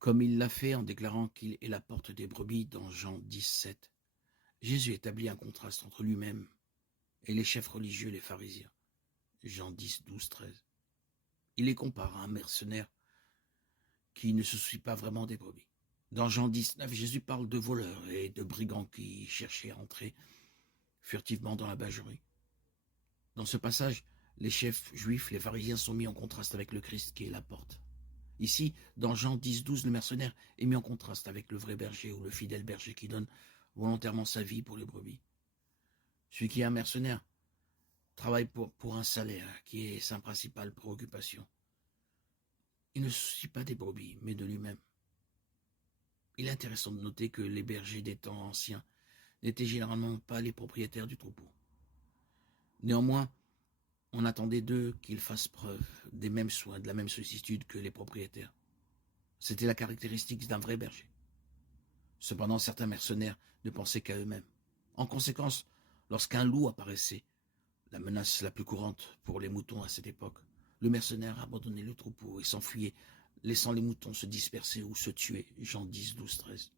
comme il l'a fait en déclarant qu'il est la porte des brebis dans Jean 17. Jésus établit un contraste entre lui-même et les chefs religieux, les pharisiens. Jean 10, 12, 13. Il les compare à un mercenaire qui ne se soucie pas vraiment des brebis. Dans Jean 19, Jésus parle de voleurs et de brigands qui cherchaient à entrer furtivement dans la bergerie. Dans ce passage, les chefs juifs, les pharisiens sont mis en contraste avec le Christ qui est la porte. Ici, dans Jean 10, 12, le mercenaire est mis en contraste avec le vrai berger ou le fidèle berger qui donne volontairement sa vie pour les brebis. Celui qui est un mercenaire travaille pour un salaire qui est sa principale préoccupation. Il ne se soucie pas des brebis, mais de lui-même. Il est intéressant de noter que les bergers des temps anciens n'étaient généralement pas les propriétaires du troupeau. Néanmoins, on attendait d'eux qu'ils fassent preuve des mêmes soins, de la même sollicitude que les propriétaires. C'était la caractéristique d'un vrai berger. Cependant, certains mercenaires ne pensaient qu'à eux-mêmes. En conséquence, lorsqu'un loup apparaissait, la menace la plus courante pour les moutons à cette époque, le mercenaire abandonnait le troupeau et s'enfuyait, laissant les moutons se disperser ou se tuer. Jean 10, 12, 13.